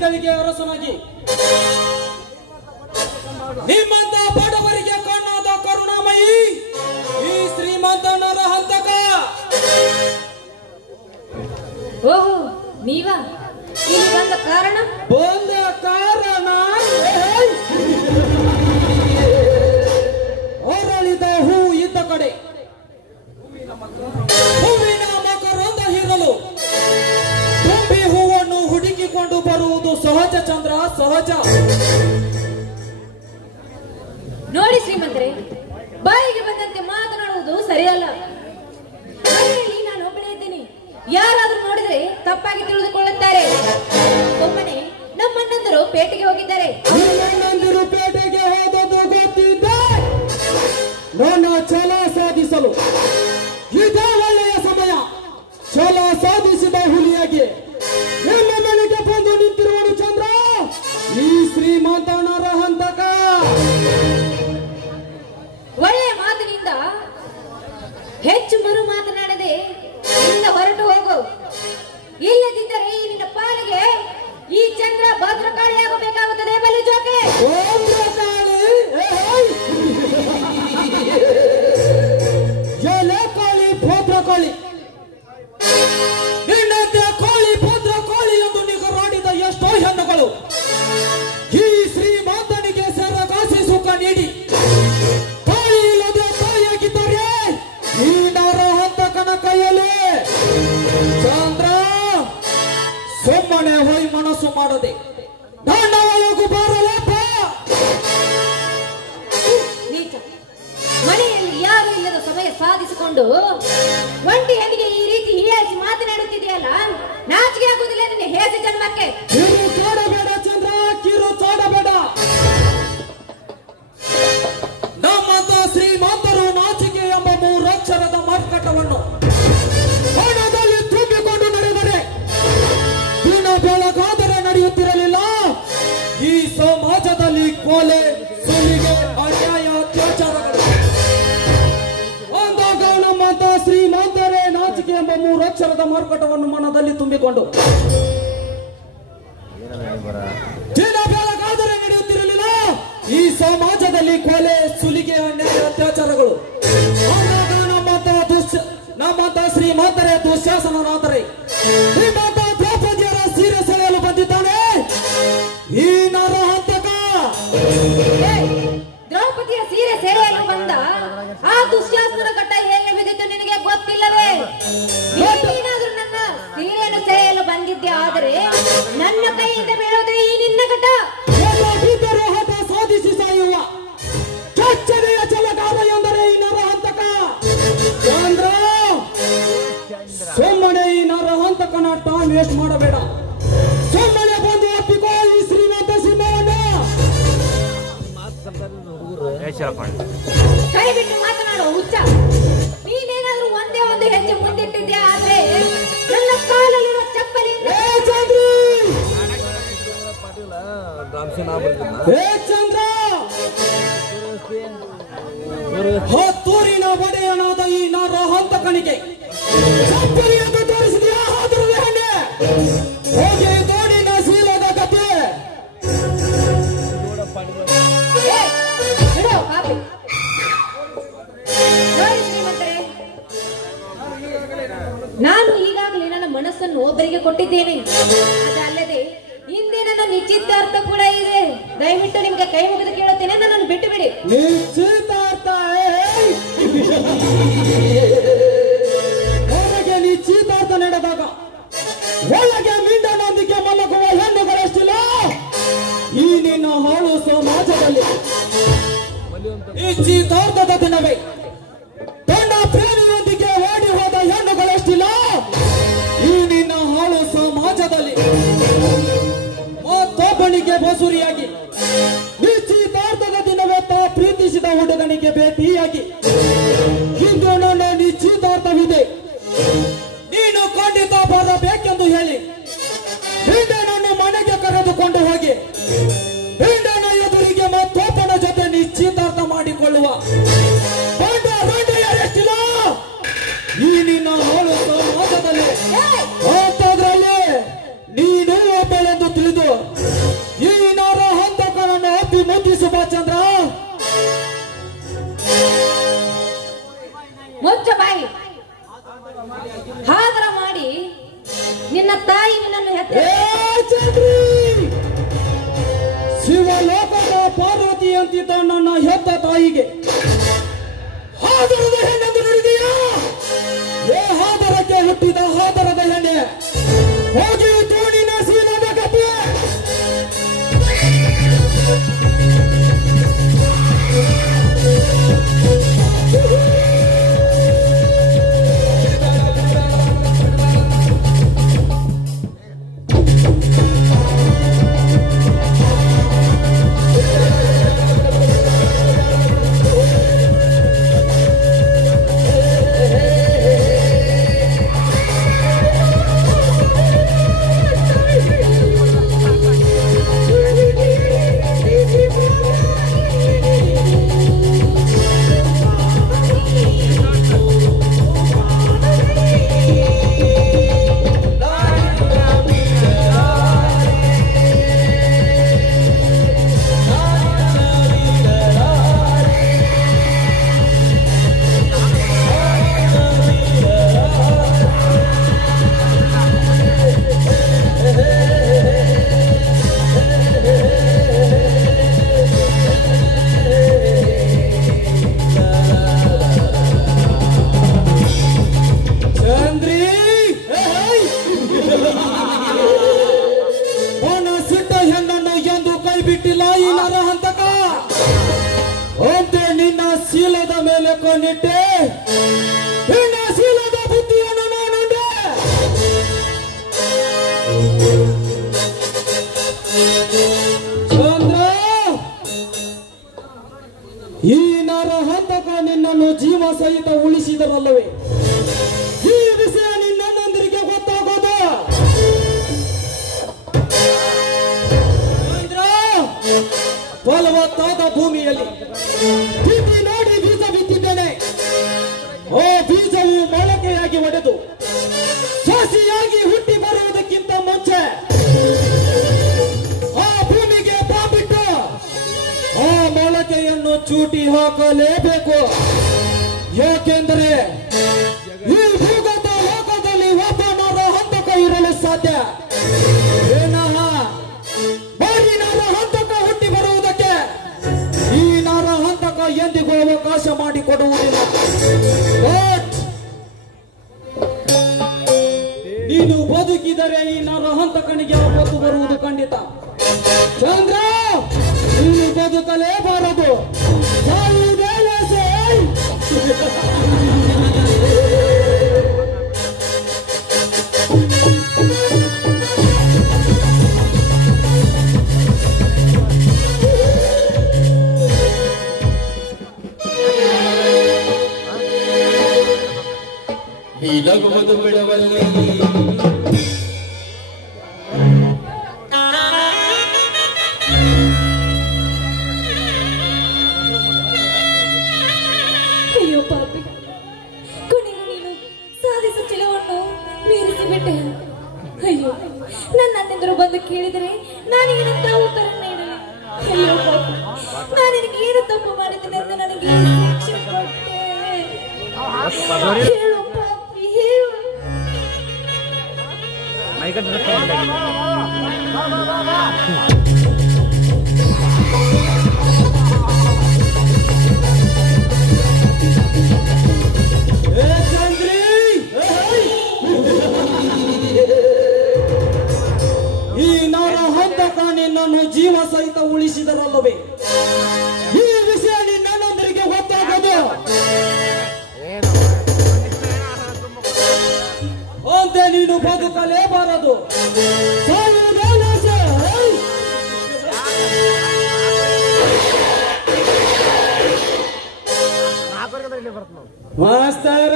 ಬೀದಳಿಗೆ ಅರಸನಾಗಿ ನಿಮ್ಮಂತ ಬಡವರಿಗೆ ಕಣ್ಣಾದ ಕರುಣಾಮಯಿ ಈ ಶ್ರೀಮಂತನರ ಹಂತಕ. ಓಹೋ, ನೀವಾ ಇಲ್ಲಿ ಬಂದ ಕಾರಣ? ಅರಳಿದ ಹೂ ಇದ್ದ ಕಡೆ ಹೂವಿನ ಮಕರಂದ ಹೀರಲು ತುಂಬಿ ಹೂವನ್ನು ಹುಡುಕಿಕೊಂಡು ಬರುವುದು ಸಹಜ ಚಂದ್ರ, ಸಹಜ. ನೋಡಿ ಶ್ರೀಮಂತರೇ, ಬಾಯಿಗೆ ಬಂದಂತೆ ಮಾತನಾಡುವುದು ಸರಿಯಲ್ಲ. ಮನೆಯಲ್ಲಿ ನಾನು ಒಬ್ಬನೇ ಇದ್ದೀನಿ. ಯಾರಾದ್ರೂ ನೋಡಿದ್ರೆ ತಪ್ಪಾಗಿ ತಿಳಿದುಕೊಳ್ಳುತ್ತಾರೆ. ಒಮ್ಮನೆ ನಮ್ಮಣ್ಣಂದರು ಪೇಟೆಗೆ ಹೋಗಿದ್ದಾರೆ. ನಮ್ಮಣ್ಣಂದಿರು ಪೇಟೆಗೆ ಹೋದದ್ದು ಗೊತ್ತಿದ್ದೆ. ನನ್ನ ಛಲ ಸಾಧಿಸಲು ಇದೇ ಒಳ್ಳೆಯ ಸಮಯ. ಛಲ ಸಾಧಿಸಿದ ಹುಲಿಯಾಗಿ ನಿಮ್ಮ ಮನೆಗೆ ಬಂದು ನಿಂತಿರುವನು ಚಂದ್ರ, ಈ ಶ್ರೀಮಂತನರ ಹಂತಕ. ಒಳ್ಳೆಯ ಮಾತಿನಿಂದ ಹೆಚ್ಚು ಮರು ಮಾತನಾಡದೆ ಇಲ್ಲಿಂದ ಹೊರಟು ಹೋಗು. ಇಲ್ಲದಿದ್ದರೆ ಈ ನಿನ್ನ ಪಾಲಿಗೆ ಈ ಚಂದ್ರ ಭದ್ರಕಾಳಿಯಾಗಬೇಕಾಗುತ್ತದೆ. ಬಲಿ ಜೋಕೆ ಕಾಳಿ ಭದ್ರಕಾಳಿ, ನಿನ್ನಂತೆ ಕಾಳಿ ಭದ್ರಕಾಳಿ ಎಂದು ನಿಗರಾಡಿದ ಎಷ್ಟೋ ಹೆಣ್ಣುಗಳು ಈ ಶ್ರೀಮಂತನಿಗೆ ಸರಗಾಸಿ ಸುಖ ನೀಡಿ ತಾಯಿ ಇಲ್ಲದೆ ತಾಯಿಯಾಗಿದ್ದಾರೆ ಈ ನರ ಹಂತಕನ ಕೈಯಲ್ಲಿ. ಚಂದ್ರ, ಸುಮ್ಮನೆ ಹೋಯಿ ಮನಸ್ಸು ಮಾಡದೆ ನನ್ನ ಒಳಗು ಬರಲಪ್ಪ. ನೀಚ, ಮನೆಯಲ್ಲಿ ಯಾರು ಇಲ್ಲದ ಸಮಯ ಸಾಧಿಸಿಕೊಂಡು ಒಂಟಿ ಹೆಣ್ಣಿಗೆ ಈ ರೀತಿ ಹೀಯಾಸಿ ಮಾತನಾಡುತ್ತಿದೆಯಲ್ಲ, ನಾಚಿಕೆ ಆಗುವುದಿಲ್ಲ ನಿನ್ನ ಹೇಸಿ ಜನ್ಮಕ್ಕೆ? ಕಿರು ಚಾಡಬೇಡ ಚಂದ್ರ, ಕಿರು ಚಾಡಬೇಡ. ನಮ್ಮಂತ ಶ್ರೀಮಂತರು ನಾಚಿಕೆ ಎಂಬ ಮೂರಕ್ಷರದ ಮರ್ಕಟವನ್ನು ಹಣದಲ್ಲಿ ತುಂಬಿಕೊಂಡು ನಡೆದರೆ ದಿನ ಬೆಳಗಾದರೆ ನಡೆಯುತ್ತಿರಲಿಲ್ಲ. ಈ ಸಮಾಜದಲ್ಲಿ ಕೊಲೆ, ಸುಲಿಗೆ, ಅನ್ಯಾಯ, ಅತ್ಯಾಚಾರಗಳು ಅಂದಾಗ ನಮ್ಮಂತ ಶ್ರೀಮಂತರೇ ನಾಚಿಕೆ ಎಂಬ ಮೂರಕ್ಷರದ ಮರ್ಕಟವನ್ನು ಮನದಲ್ಲಿ ತುಂಬಿಕೊಂಡು ದಿನ ಬೆಳಗಾದರೆ ನಡೆಯುತ್ತಿರಲಿಲ್ಲ. ಈ ಸಮಾಜದಲ್ಲಿ ಕೊಲೆ, ಸುಲಿಗೆ, ಅನ್ಯಾಯ, ಅತ್ಯಾಚಾರಗಳು ಆದಾಗ ನಮ್ಮಂತ ಶ್ರೀಮಂತರೇ ದುಶ್ಯಾಸನರಾದರೆ ನಿಮ್ಮಂತ ದ್ರೌಪದಿಯರ ಸೀರೆ ಸೆಳೆಯಲು ಬಂದಿದ್ದಾನೆ ಈ ನರ ಹಂತಕ. ದ್ರೌಪದಿಯ ಸೀರೆ ಸೆರೆಯಲು ಬಂದ ಆ ದುಶ್ಯಾಸನ ಘಟ್ಟ ಹೇಗೆ ಬಿದ್ದಿತ್ತು ನಿನಗೆ ಗೊತ್ತಿಲ್ಲವೇ? ನೀನಾದ್ರೂ ನನ್ನ ಸೀರೆಯನ್ನು ಸೆರೆಯಲು ಬಂದಿದ್ದೆ, ಆದರೆ ನನ್ನ ಕೈಯಿಂದ ಬೀಳೋದು ಈ ನಿನ್ನ ಘಟ್ಟ. ಬಿದ್ದರೂ ಹಠ ಸಾಧಿಸಿ ಸಾಯುವ ಕೆಚ್ಚನೆಯ ಛಲಗಾರ ಎಂದರೆ ಈ ನರ ಹಂತಕ. ಚಂದ್ರ, ಸುಮ್ಮನೆ ಈ ನರ ಹಂತಕನ ಟೈಮ್ ವೇಸ್ಟ್ ಮಾಡಬೇಡ. ಸುಮ್ಮನೆ ಬಂದು ಒಪ್ಪಿಕೋ ಈ ಶ್ರೀಮಂತ ಸಿಂಹವನ್ನ. ಕೈ ಬಿಟ್ಟು ಮಾತನಾಡೋ ಹುಚ್ಚ, ನೀನೇನಾದ್ರೂ ಒಂದೇ ಒಂದು ಹೆಜ್ಜೆ ಮುಂದಿಟ್ಟಿದ್ದೆ, ಆದ್ರೆ ನನ್ನ ಕಾಲಲ್ಲಿರೋ ಚಪ್ಪಲಿ ಚಂದ್ರ, ಹತ್ತೂರಿನ ಒಡೆಯನಾದ ಈ ನರ ಹಂತಕನಿಗೆ ಚಪ್ಪಲಿ ಎಂದು ತೋರಿಸಿದ್ಯಾ? ಹಾದುರದ ಹಣ್ಣೆ ಹೋಗಿ ತೋಡಿನ ಶೀಲದ ಕತೆ. ಬಿಡೋ ಪಾಪಿ. ನೋಡಿ ಶ್ರೀಮಂತರೇ, ನಾನು ಈಗಾಗಲೇ ನನ್ನ ಮನಸ್ಸನ್ನು ಒಬ್ಬರಿಗೆ ಕೊಟ್ಟಿದ್ದೇನೆ. ಅದಲ್ಲದೆ ಹಿಂದೆ ನನ್ನ ನಿಶ್ಚಿತಾರ್ಥ ಕೂಡ ಇದೆ. ದಯವಿಟ್ಟು ನಿಮ್ಗೆ ಕೈ ಮುಗಿದು ಕೇಳುತ್ತೇನೆ, ನನ್ನನ್ನು ಬಿಟ್ಟು ಬಿಡಿ. ನಿಶ್ಚಿತಾರ್ಥ ಹೊರಗೆ ನಿಶ್ಚಿತಾರ್ಥ ನಡೆದಾಗ ಒಳಗೆ ಮಿಂಡನೊಂದಿಗೆ ಮಲಗುವ ಹೆಣ್ಣುಗಳಷ್ಟಿಲ್ಲ ಈ ನಿನ್ನ ಹಾಳು ಸಮಾಜದಲ್ಲಿ. ನಿಶ್ಚಿತಾರ್ಥದ ದಿನವೇ ತನ್ನ ಪ್ರೇಮಿಯೊಂದಿಗೆ ಓಡಿ ಹೋದ ಹೆಣ್ಣುಗಳಷ್ಟಿಲ್ಲ ಈ ನಿನ್ನ ಹಾಳು ಸಮಾಜದಲ್ಲಿ. ಮತ್ತೊಬ್ಬನಿಗೆ ಬಸುರಿಯಾಗಿ ನಿಶ್ಚಿತಾರ್ಥದ ದಿನವೇ ಪ್ರೀತಿಸಿದ ಹುಡುಗನಿಗೆ ಭೇಟಿಯಾಗಿ ಇಂದು ನನ್ನ ನಿಶ್ಚಿತಾರ್ಥವಿದೆ, ನೀನು ಖಂಡಿತ ಬರಬೇಕೆಂದು ಹೇಳಿ ಹಿಂಡನನ್ನು ಮನೆಗೆ ಕರೆದುಕೊಂಡು ಹೋಗಿ ಹಿಂಡನ ಎದುರಿಗೆ ಮತ್ತೊಬ್ಬನ ಜೊತೆ ನಿಶ್ಚಿತಾರ್ಥ ಮಾಡಿಕೊಳ್ಳುವ ಯಾರೆಷ್ಟಿಲ್ಲ ಈ ನಿನ್ನ ಹಾಳು ಸಮಾಜದಲ್ಲಿ. ಅಂತದ್ರಲ್ಲಿ ನೀನು ಒಬ್ಬಳೆಂದು ತಿಳಿದು ಈ ನರಹಂತಕ ನಿನ್ನನ್ನು ಜೀವ ಸಹಿತ ಉಳಿಸಿದರಲ್ಲವೇ ಈ ವಿಷಯ ನಿನ್ನೊಂದಿಗೆ ಗೊತ್ತಾಗೋದು. ಫಲವತ್ತಾದ ಭೂಮಿಯಲ್ಲಿ ತಿದ್ದಿ ನೋಡಿ ಬೀಜ ಬಿತ್ತಿದ್ದೇನೆ. ಆ ಬೀಜವು ಮೊಳಕೆಯಾಗಿ ಒಡೆದು ಸಸಿಯಾಗಿ ಹುಟ್ಟಿ ಬರುವುದಕ್ಕಿಂತ ಮುಂಚೆ ಆ ಭೂಮಿಗೆ ಬಾಬಿಟ್ಟು ಆ ಮೊಳಕೆಯನ್ನು ಚೂಟಿ ಹಾಕಲೇಬೇಕು. ಯಾಕೆಂದರೆ ಈ ಭೂಗತ ಲೋಕದಲ್ಲಿ ಒಬ್ಬ ನರಹಂತಕ ಇರಲು ಸಾಧ್ಯ. ಏನಹ ಬಾರಿ ನರಹಂತಕ ಹುಟ್ಟಿ ಬರುವುದಕ್ಕೆ ಈ ನರಹಂತಕ ಎಂದಿಗೂ ಅವಕಾಶ ಮಾಡಿಕೊಡುವುದಿಲ್ಲ. ನೀನು ಬದುಕಿದರೆ ಈ ನರಹಂತಕನಿಗೆ ಆಪತ್ತು ಬರುವುದು ಖಂಡಿತ. ಚಂದ್ರ, ನೀನು ಬದುಕಲೇಬಾರದು. ನಗುವುದು ಬಿಡವಲ್ಲಿ ಅಯ್ಯೋ ಪಾಪಿ, ಕೊನೆಗೂ ನೀನು ಸಾಧಿಸುವ ಚಿಲವನ್ನು ಮೀರಿಸಿಬಿಟ್ಟೆ. ಅಯ್ಯೋ, ನನ್ನ ಅಣ್ಣಂದರು ಬಂದು ಕೇಳಿದರೆ ನಾನೇನಂತ ಉತ್ತರ ನೀಡಲಿ? ಅಯ್ಯೋ ಪಾಪಿ, ನಾನು ನಿನಗೆ ಏನು ತಪ್ಪು ಮಾಡಿದ್ದೇನೆ ಅಂತ ನನಗೆ ಶಿಕ್ಷೆ ಕೊಟ್ಟೆ. ಹೇಳು ಪಾಪಿ, ಹೇಳು. ಈ ನರಹಂತಕ ನಿನ್ನನ್ನು ಜೀವ ಸಹಿತ ಉಳಿಸಿದರಲ್ಲವೇ ಈ ವಿಷಯ ನಿನ್ನೊಂದಿಗೆ ಗೊತ್ತಾಗೋದು. ಅಂತೆ ನೀನು ಬದುಕಲೇಬಾರದು. ಮಾಸ್ತರ